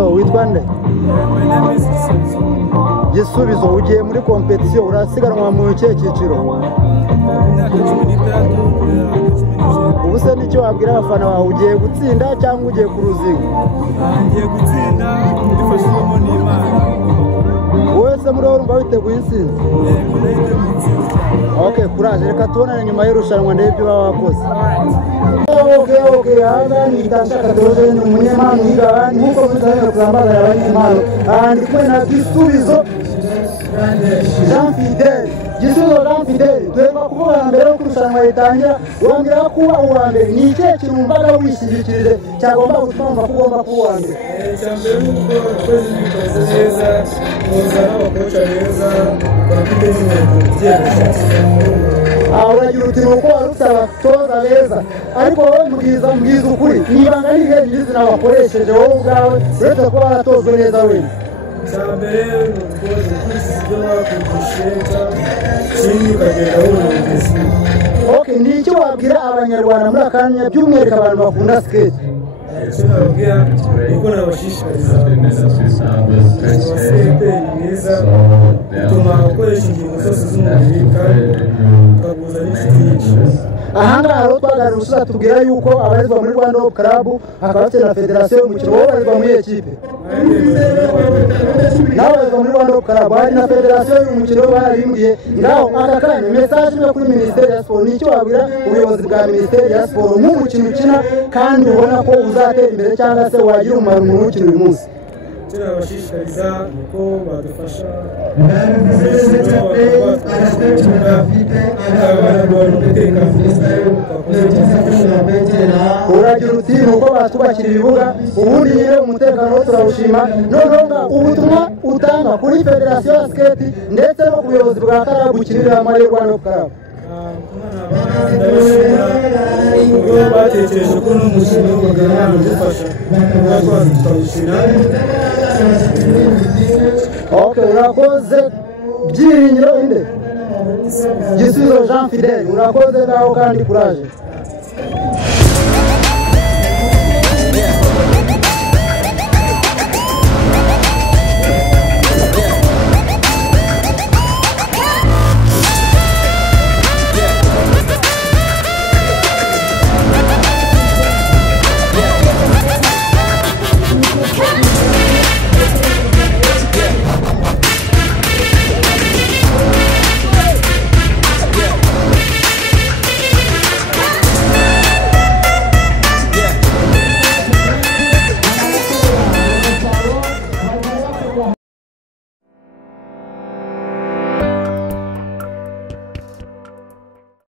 witwa nde? Gisubizo, ugiye muri competition urasiganwa mu kihe cyiciro? Ubu se nicyo wabwira abafana bawe, ugiye gutsinda cyangwa ugiye ku ruziga? Ngiye gutsinda ndifashwamo n'Imana. Wowe se muri urumva witeguye intsinzi? Okay, kuraje, reka tubonane nyuma y'irushanwa ndebe ibyo baba wakoze. Okay, hanga ni Tanshaka Theogene, ni umunyempano wiga abandi nk'uko muzajya kuzambaza abanyempano. Ndi kumwe na Gisubizo Jean Fidel. Gisubizo Jean Fidel, tureba kuvuga mbere yo kurushanwa ritangira, wambwira ko kuba uwa mbere ni ikihe kintu wumvaga wishingikirije cyagomba gutuma wumva ko ugomba kuba uwa mbere? Icyambere ni uko abakozi bikoze neza, muza n'abakoca beza, bafite n'intego uragira uti nuko wari ufite abatoza beza, ariko wowe mbwiza ukuri, nibanga n'ibihe nyirizina wakoresheje wowe ubwawe uretse kuba waratozwe neza wenda? icyambere ni ugukoresha ukurikiza ibyo bakwigishije, ikindi ukagenda wumvise. Okay, ni icyo wabwira abanyarwanda muri akanya by'umwihariko abantu bakunda skate? icyo nababwira ni uko nabashishikariza skate mwiza, bituma ukoresha ingingo zose z'umubiri kandi ukaguza n'inshuti nyinshi. Ahangaha rero twaganira ubusa tubwira yuko abarizwa muri Rwanda Hope Club, hakaba bafite na federasiyo y'umukino. Wowe barizwa muri ekipe? Nawe barizwa muri Rwanda Hope Club, hari na federasiyo y'umukino barabimbwiye. Ngaho aka kanya message imwe kuri Minisiteri ya Siporo, ni icyo wabwira ubuyobozi bwa Minisiteri ya Siporo nk'umukino ukina kandi ubona ko uzatera imbere cyangwa se wagira umumaro umuntu ukina uyu munsi? icyo nabashishikariza ni uko badufasha uragira uti ni uko batwubakira ibibuga, ubundi nyine umutekano wo turawushima. Noneho ubutumwa utanga kuri federasiyo ya skate ndetse no ku buyobozi bwa Club ukinira muri Rwanda Hope Club? ndabashimira ubwo batekereje ko n'umukino w'amagare udufasha kuba twawukina. Okay, urakoze. Byiringiro inde? Gisubizo Jean Fidel, urakoze ngaho kandi kuraje.